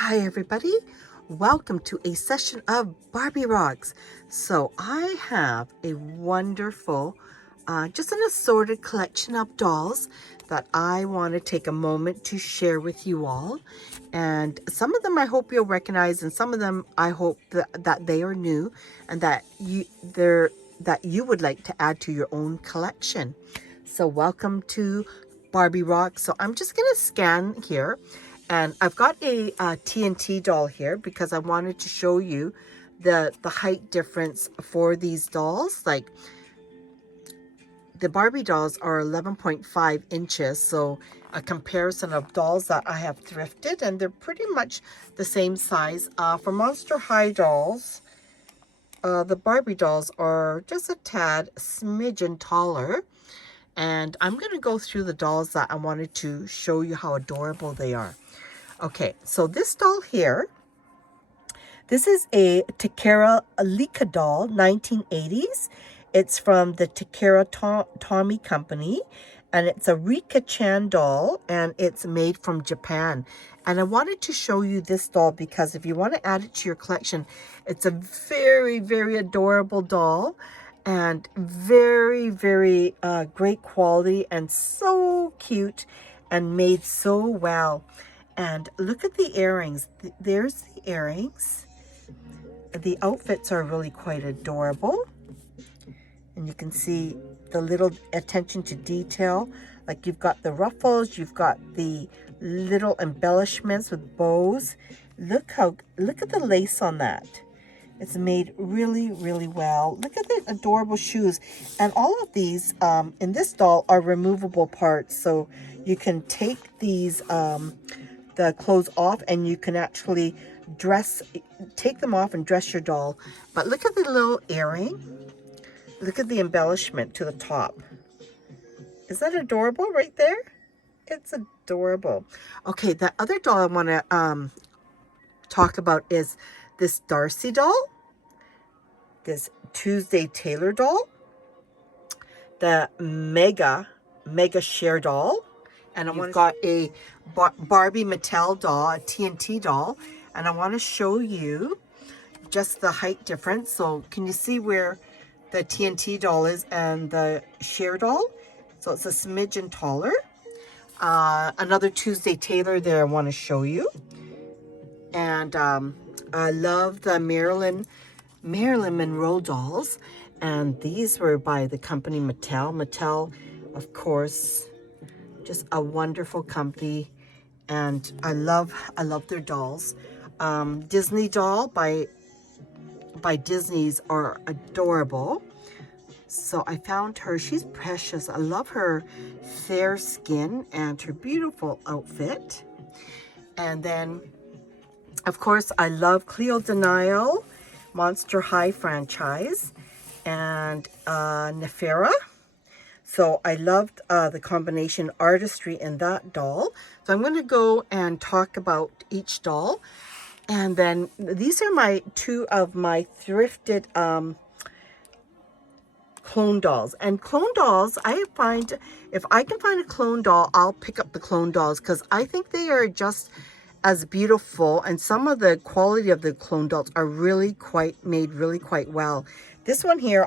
Hi everybody, welcome to a session of Barbie Rocks. So I have a wonderful, just an assorted collection of dolls that I want to take a moment to share with you all. And some of them I hope you'll recognize, and some of them I hope that they are new and that you would like to add to your own collection. So welcome to Barbie Rocks. So I'm just going to scan here. And I've got a TNT doll here because I wanted to show you the height difference for these dolls. Like the Barbie dolls are 11.5 inches. So a comparison of dolls that I have thrifted, and they're pretty much the same size. For Monster High dolls, the Barbie dolls are just a tad smidgen taller. And I'm going to go through the dolls that I wanted to show you how adorable they are. Okay, so this doll here, this is a Teera Lea doll, 1980s. It's from the Teera Tommy Company, and it's a Rika Chan doll, and it's made from Japan. And I wanted to show you this doll because if you want to add it to your collection, it's a very, very adorable doll and very, very great quality and so cute and made so well. And look at the earrings. There's the earrings. The outfits are really quite adorable. And you can see the little attention to detail. Like you've got the ruffles, you've got the little embellishments with bows. Look at the lace on that. It's made really, really well. Look at the adorable shoes. And all of these in this doll are removable parts. So you can take these the clothes off and you can actually take them off and dress your doll. But look at the little earring. Look at the embellishment to the top. Is that adorable right there? It's adorable. Okay, the other doll I want to talk about is this Darcy doll, this Tuesday Taylor doll, the Mega CHER doll, and I've got a Barbie Mattel doll, a TNT doll, and I want to show you just the height difference. So can you see where the TNT doll is and the CHER doll? So it's a smidgen taller. Another Tuesday Taylor there I want to show you. And I love the Marilyn Monroe dolls. And these were by the company Mattel. Mattel, of course, just a wonderful company. And I love their dolls. Disney doll by Disney's are adorable. So I found her. She's precious. I love her fair skin and her beautiful outfit. And then, of course, I love Cleo Denial, Monster High franchise, and Nefera. So I loved the combination artistry in that doll. So I'm going to go and talk about each doll. And then these are two of my thrifted clone dolls. And clone dolls, I find, if I can find a clone doll, I'll pick up the clone dolls because I think they are just as beautiful, and some of the quality of the clone dolls are really made really quite well. This one here,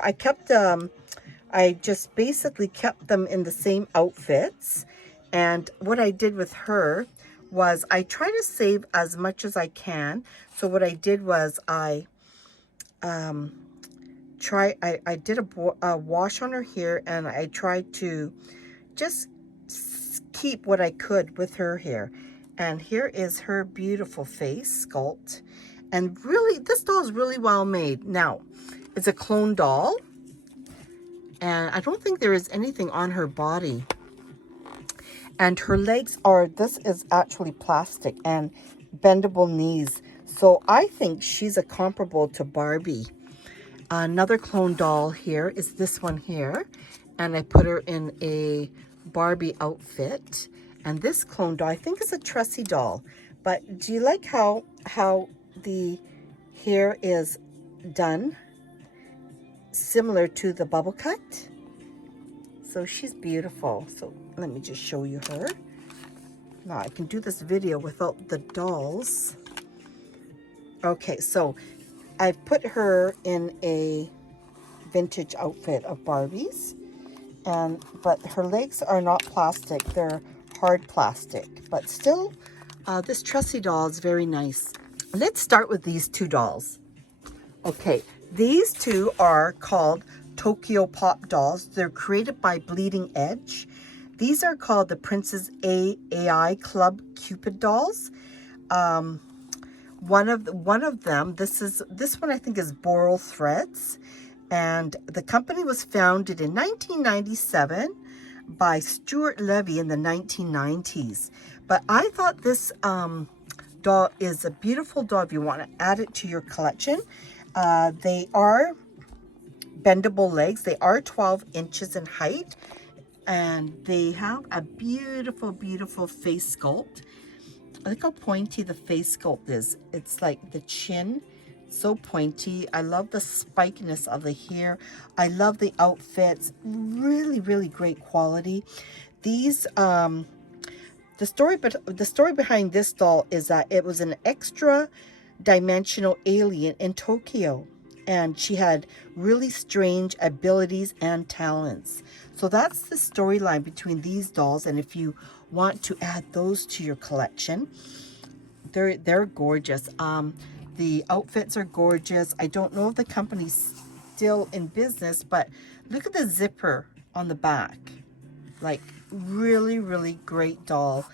I just basically kept them in the same outfits. And what I did with her was I try to save as much as I can. So what I did was I did a wash on her here, and I tried to just keep what I could with her hair. And here is her beautiful face sculpt. And really, this doll is really well made. Now, it's a clone doll. And I don't think there is anything on her body. And her legs this is actually plastic and bendable knees. So I think she's a comparable to Barbie. Another clone doll here is this one here. And I put her in a Barbie outfit. And this clone doll, I think, is a Tressie doll. But do you like how the hair is done? Similar to the bubble cut. So she's beautiful. So let me just show you her. Now I can do this video without the dolls. Okay, so I've put her in a vintage outfit of Barbie's, but her legs are not plastic, they're hard plastic, but still this Trusty doll is very nice. Let's start with these two dolls. Okay, these two are called Tokyo Pop dolls. They're created by Bleeding Edge. These are called the Princess AI Club Cupid dolls. One of them, this one I think is Boral Threads, and the company was founded in 1997 by Stuart Levy in the 1990s. But I thought this doll is a beautiful doll if you want to add it to your collection. They are bendable legs. They are 12 inches in height, and they have a beautiful, beautiful face sculpt. Look how pointy the face sculpt is. It's like the chin, so pointy. I love the spikiness of the hair. I love the outfits. Really, really great quality. These, the story behind this doll is that it was an extra dimensional alien in Tokyo, and she had really strange abilities and talents. So that's the storyline between these dolls, and if you want to add those to your collection, they're gorgeous. The outfits are gorgeous. I don't know if the company's still in business, but look at the zipper on the back. Like, really, really great doll.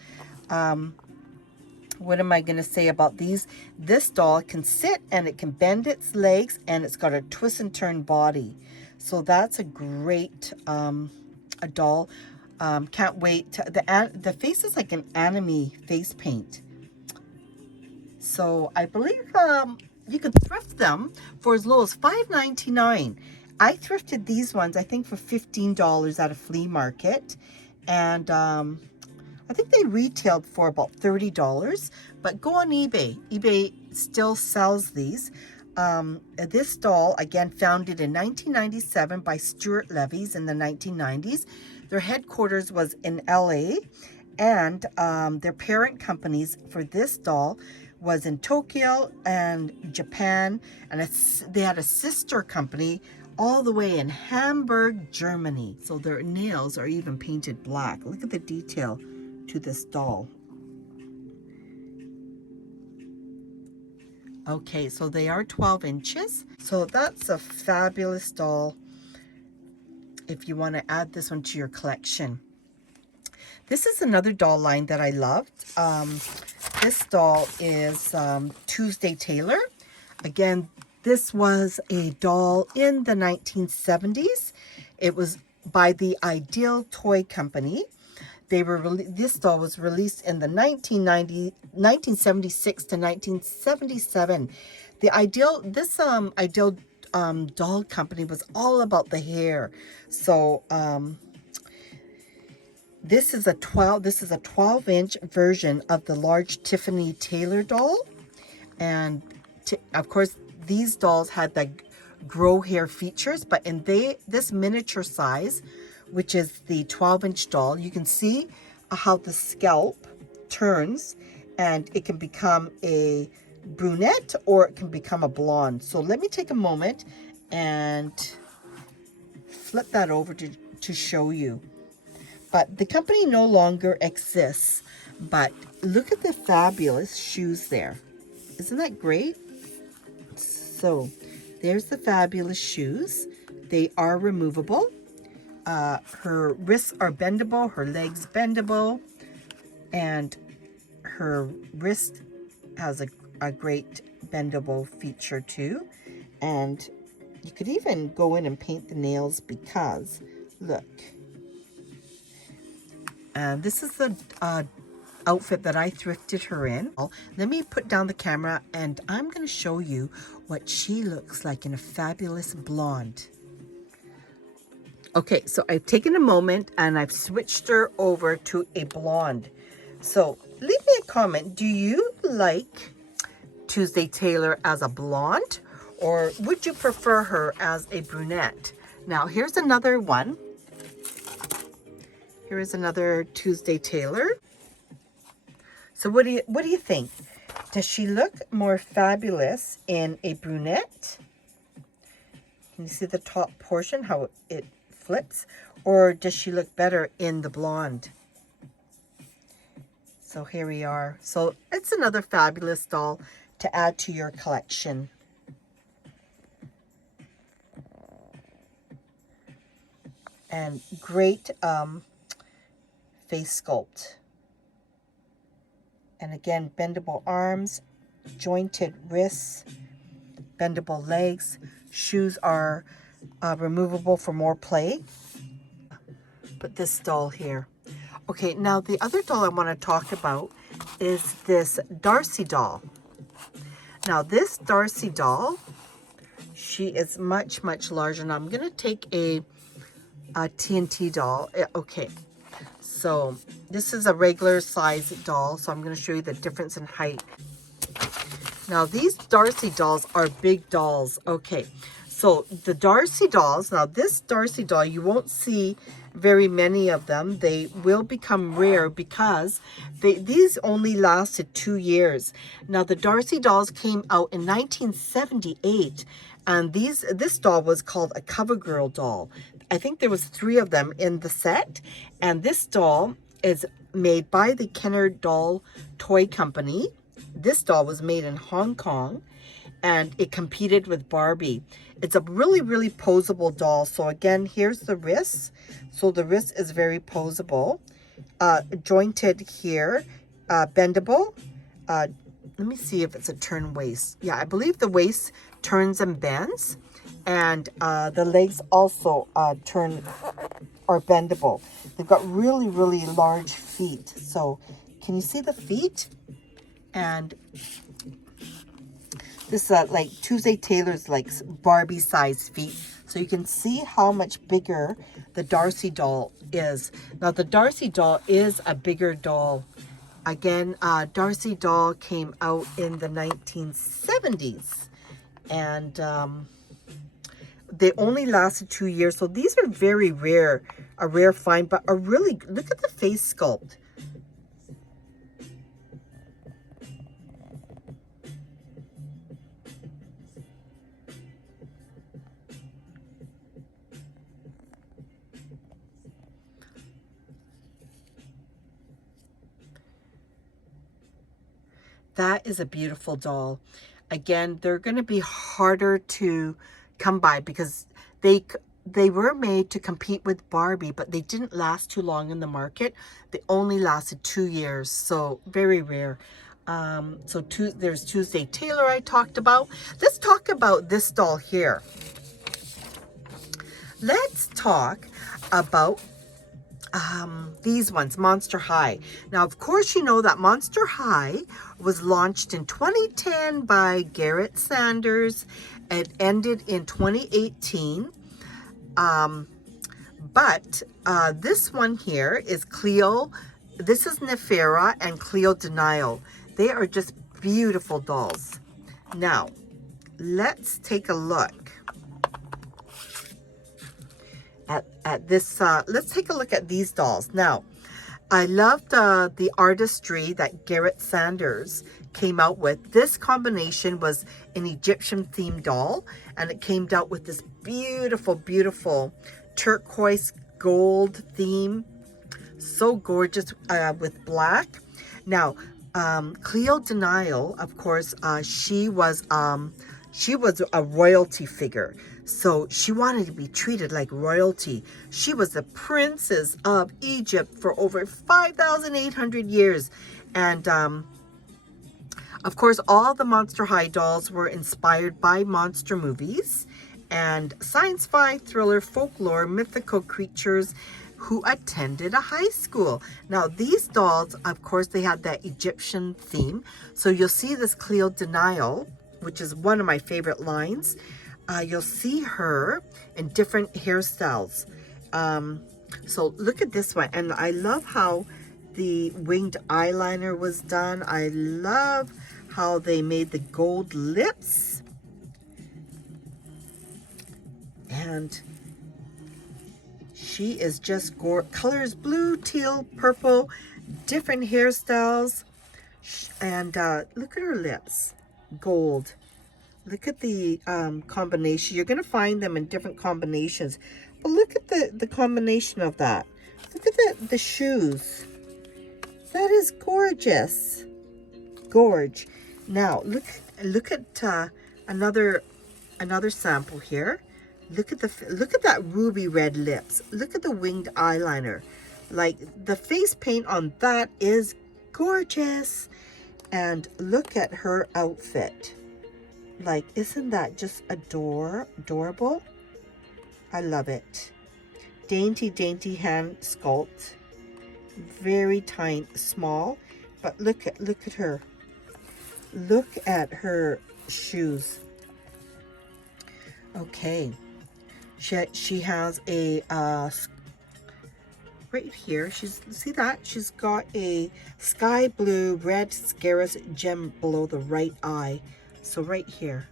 What am I going to say about these? This doll can sit and it can bend its legs, and it's got a twist and turn body. So that's a great a doll. Can't wait. The face is like an anime face paint. So I believe you can thrift them for as low as $5.99. I thrifted these ones, I think, for $15 at a flea market. And I think they retailed for about $30. But go on eBay. eBay still sells these. This doll, again, founded in 1997 by Stuart Levy's in the 1990s. Their headquarters was in LA. And their parent companies for this doll was in Tokyo and Japan, and they had a sister company all the way in Hamburg, Germany. So their nails are even painted black. Look at the detail to this doll. Okay, so they are 12 inches. So that's a fabulous doll if you want to add this one to your collection. This is another doll line that I loved. This doll is Tuesday Taylor. Again, this was a doll in the 1970s. It was by the Ideal Toy Company. This doll was released in the 1976 to 1977. The Ideal doll company was all about the hair. So this is a 12-inch version of the large Tiffany Taylor doll, and of course these dolls had the grow hair features, but in this miniature size, which is the 12-inch doll, you can see how the scalp turns, and it can become a brunette or it can become a blonde. So let me take a moment and flip that over to show you. But the company no longer exists. But look at the fabulous shoes there. Isn't that great? So there's the fabulous shoes. They are removable. Her wrists are bendable, her legs bendable, and her wrist has a great bendable feature too. And you could even go in and paint the nails because, look. This is the outfit that I thrifted her in. Let me put down the camera and I'm going to show you what she looks like in a fabulous blonde. Okay, so I've taken a moment and I've switched her over to a blonde. So leave me a comment. Do you like Tuesday Taylor as a blonde, or would you prefer her as a brunette? Now here's another one. Here is another Tuesday Taylor. So what do you think? Does she look more fabulous in a brunette? Can you see the top portion, how it flips? Or does she look better in the blonde? So here we are. So it's another fabulous doll to add to your collection. And great face sculpt. And again, bendable arms, jointed wrists, bendable legs. Shoes are removable for more play. Put this doll here. Okay, now the other doll I want to talk about is this Darcy doll. Now this Darcy doll, she is much, much larger. Now I'm going to take a TNT doll. Okay, so this is a regular size doll, so I'm going to show you the difference in height. Now these Darcy dolls are big dolls. Okay, so the Darcy dolls, now this Darcy doll, you won't see very many of them. They will become rare because these only lasted 2 years. Now the Darcy dolls came out in 1978, and this doll was called a CoverGirl doll. I think there was 3 of them in the set, and this doll is made by the CHER doll toy company. This doll was made in Hong Kong, and it competed with Barbie. It's a really, really posable doll. So again, here's the wrist. So the wrist is very posable. Jointed here, bendable. Let me see if it's a turn waist. Yeah, I believe the waist turns and bends. And the legs also turn or bendable. They've got really, really large feet. So can you see the feet? And this is like Tuesday Taylor's like Barbie size feet. So you can see how much bigger the Darcy doll is. Now the Darcy doll is a bigger doll. Again, Darcy doll came out in the 1970s. And they only lasted 2 years. So these are very rare, a rare find, but a really, look at the face sculpt. That is a beautiful doll. Again, they're going to be harder to come by because they were made to compete with Barbie, but they didn't last too long in the market. They only lasted 2 years, so very rare. There's Tuesday Taylor I talked about. Let's talk about this doll here. Let's talk about these ones, Monster High. Now, of course, you know that Monster High was launched in 2010 by Garrett Sanders. It ended in 2018. But this one here is Cleo. This is Nefera and Cleo Denial. They are just beautiful dolls. Now, let's take a look at this. Let's take a look at these dolls. Now, I loved the artistry that Garrett Sanders came out with. This combination was an Egyptian themed doll, and it came out with this beautiful, beautiful turquoise gold theme. So gorgeous with black. Now, Cleo Denial, of course, she was a royalty figure. So she wanted to be treated like royalty. She was the princess of Egypt for over 5,800 years. And of course, all the Monster High dolls were inspired by monster movies and science-fi, thriller, folklore, mythical creatures who attended a high school. Now, these dolls, of course, they had that Egyptian theme. So you'll see this Cleo Denial, which is one of my favorite lines. You'll see her in different hairstyles. So look at this one. And I love how the winged eyeliner was done. I love how they made the gold lips. And she is just gorgeous. Colors blue, teal, purple, different hairstyles. And look at her lips, gold. Look at the combination. You're going to find them in different combinations. But look at the combination of that. Look at the shoes. That is gorgeous. Gorge. Now, look at another sample here. Look at that ruby red lips. Look at the winged eyeliner. Like, the face paint on that is gorgeous. And look at her outfit. Like, isn't that just adorable? I love it. Dainty, dainty hand sculpt. Very tiny, small. But look at her. Look at her shoes. Okay. She has a right here, see that? She's got a sky blue red scarus gem below the right eye. So right here,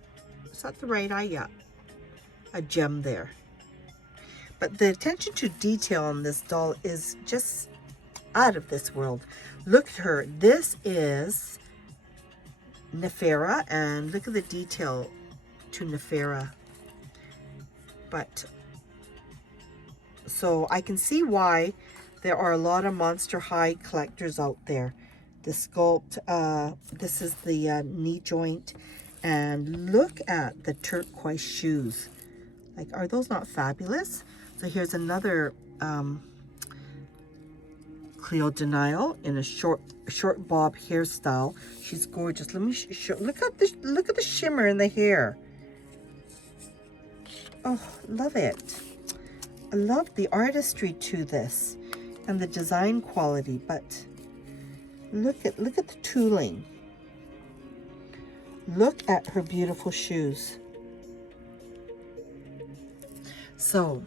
is that the right eye? Yeah, a gem there. But the attention to detail on this doll is just out of this world. Look at her. This is Nefera, and look at the detail to Nefera. But so I can see why there are a lot of Monster High collectors out there. The sculpt, this is the knee joint, and look at the turquoise shoes. Like, are those not fabulous? So here's another Cleo denial in a short bob hairstyle. She's gorgeous. Let me show. Look at the shimmer in the hair. Oh, love it. I love the artistry to this and the design quality, but look at the tooling. Look at her beautiful shoes. So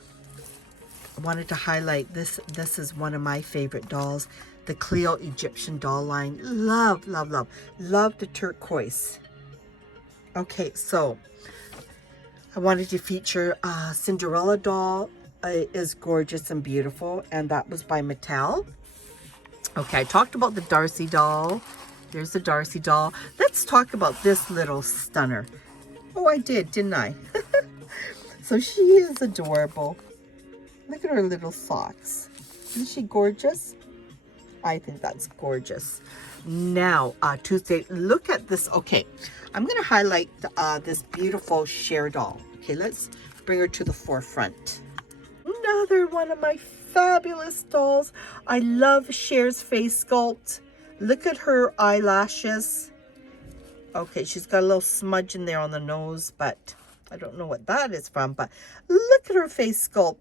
I wanted to highlight this. This is one of my favorite dolls, the Cleo Egyptian doll line. Love, love, love. Love the turquoise. Okay, so I wanted to feature a Cinderella doll. Is gorgeous and beautiful, and that was by Mattel. Okay, I talked about the Darcy doll. Here's the Darcy doll. Let's talk about this little stunner. Oh, I did, didn't I? So she is adorable. Look at her little socks. Isn't she gorgeous? I think that's gorgeous. Now, Tuesday, look at this. Okay, I'm going to highlight this beautiful CHER doll. Okay, let's bring her to the forefront. Another one of my fabulous dolls. I love CHER's face sculpt. Look at her eyelashes. Okay, she's got a little smudge in there on the nose, but I don't know what that is from. But look at her face sculpt.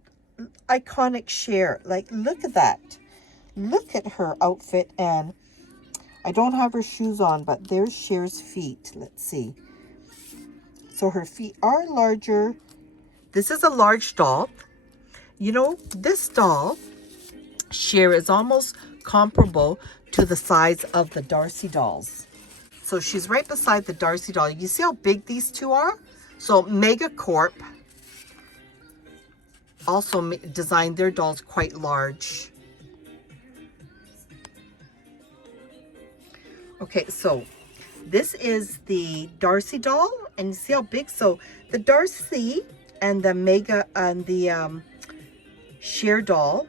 Iconic CHER. Like, look at that. Look at her outfit, and I don't have her shoes on, but there's CHER's feet. Let's see. So her feet are larger. This is a large doll. You know, this doll, CHER, is almost comparable to the size of the Darcy dolls. So she's right beside the Darcy doll. You see how big these two are? So Mega Corp also designed their dolls quite large. Okay, so this is the Darcy doll, and you see how big? So the Darcy and the Mega and the CHER doll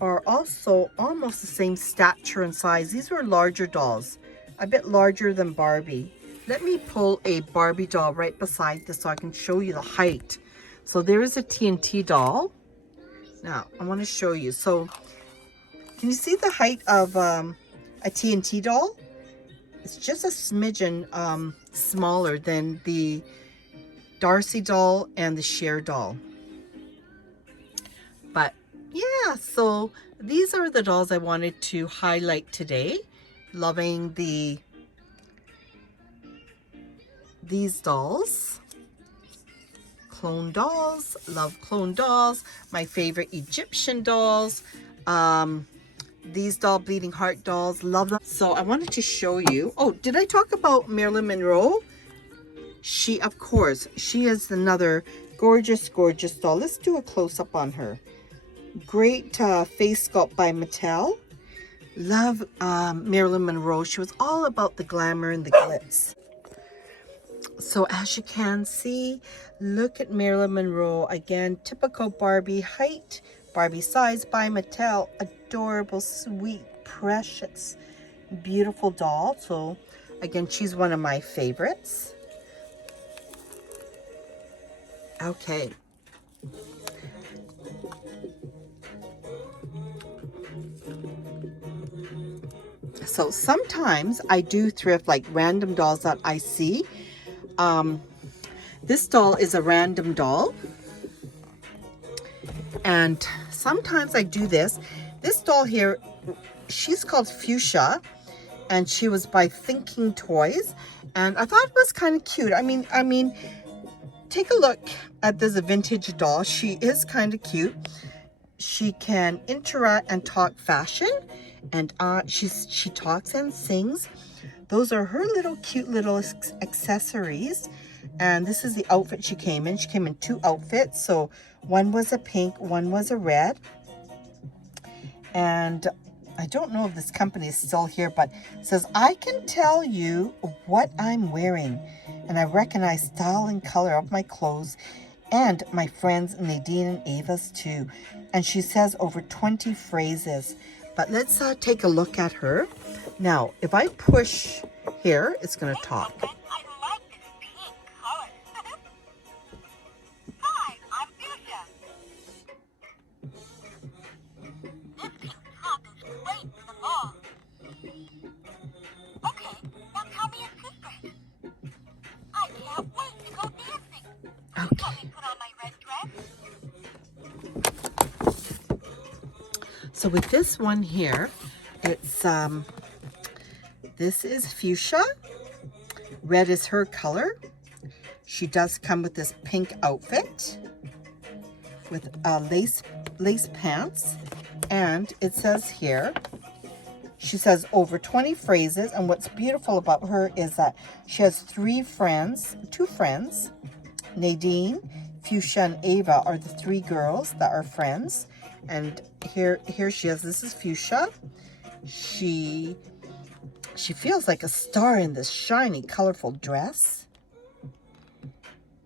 are also almost the same stature and size. These were larger dolls, a bit larger than Barbie. Let me pull a Barbie doll right beside this so I can show you the height. So there is a TNT doll. Now I want to show you. So can you see the height of a TNT doll? It's just a smidgen smaller than the Darcy doll and the CHER doll. But yeah, so these are the dolls I wanted to highlight today. Loving these dolls. Clone dolls. Love clone dolls. My favorite Egyptian dolls. These bleeding heart dolls. Love them. So I wanted to show you. Oh, did I talk about Marilyn Monroe? She, of course, she is another gorgeous, gorgeous doll. Let's do a close-up on her. Great face sculpt by Mattel. Love Marilyn Monroe. She was all about the glamour and the glitz. So as you can see, look at Marilyn Monroe. Again, typical Barbie height, Barbie size by Mattel. Adorable, sweet, precious, beautiful doll. So again, she's one of my favorites. Okay. So sometimes I do thrift like random dolls that I see. This doll is a random doll. And sometimes I do this. This doll here, she's called Fuchsia, and she was by Thinking Toys. And I thought it was kind of cute. I mean, take a look at this vintage doll. She is kind of cute. She can interact and talk fashion, and she talks and sings. Those are her little cute little accessories. And this is the outfit she came in. She came in 2 outfits. So one was a pink, one was a red. And I don't know if this company is still here, but it says, I can tell you what I'm wearing, and I recognize style and color of my clothes and my friends Nadine and Ava's too. And she says over 20 phrases. But let's take a look at her. Now, if I push here, it's going to talk. I like this pink color. Hi, I'm Fuchsia. This pink top is great for the mall. Okay, now tell me a secret. I can't wait to go dancing. Okay. Let me put on my red dress. So with this one here, it's this is Fuchsia. Red is her color. She does come with this pink outfit with lace pants, and it says here, she says over 20 phrases. And what's beautiful about her is that she has 2 friends. Nadine, Fuchsia, and Ava are the 3 girls that are friends. And here she is. This is Fuchsia. She feels like a star in this shiny, colorful dress.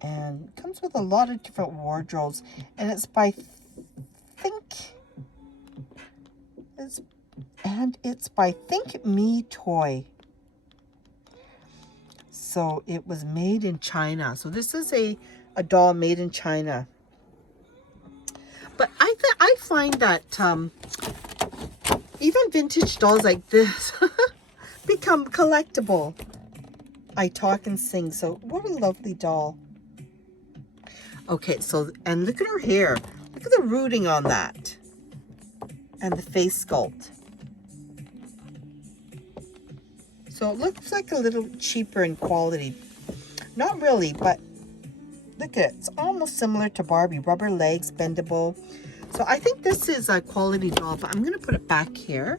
And comes with a lot of different wardrobes. And it's by Think Me Toy. So it was made in China. So this is a doll made in China. But I find that even vintage dolls like this become collectible. I talk and sing. So what a lovely doll. Okay, so, and look at her hair. Look at the rooting on that. And the face sculpt. So it looks like a little cheaper in quality. Not really, but look at it. It's almost similar to Barbie. Rubber legs, bendable. So I think this is a quality doll, but I'm going to put it back here.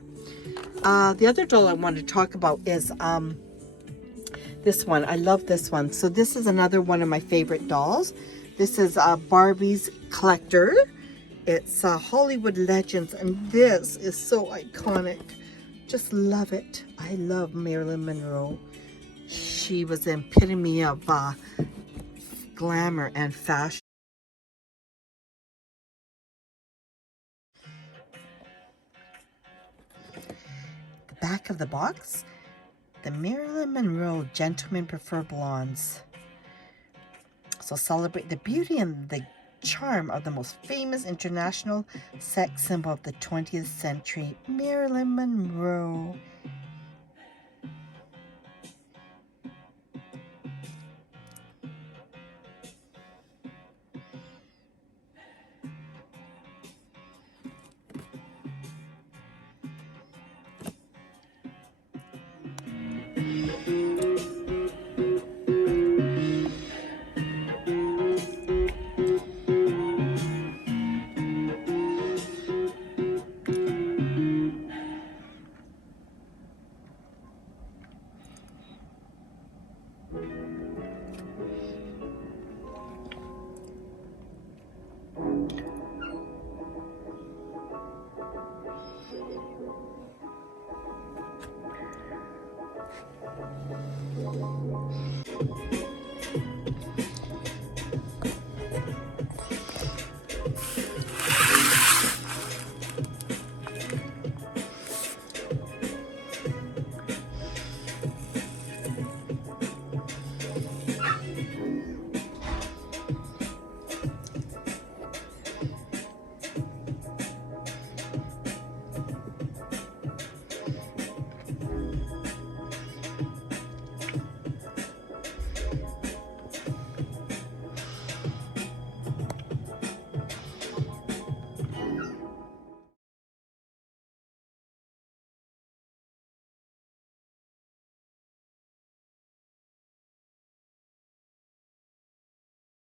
The other doll I want to talk about is this one. I love this one. So this is another one of my favorite dolls. This is Barbie's Collector. It's Hollywood Legends, and this is so iconic. Just love it. I love Marilyn Monroe. She was the epitome of glamour and fashion. The back of the box, the Marilyn Monroe Gentlemen Prefer Blondes. So celebrate the beauty and the charm of the most famous international sex symbol of the 20th century, Marilyn Monroe.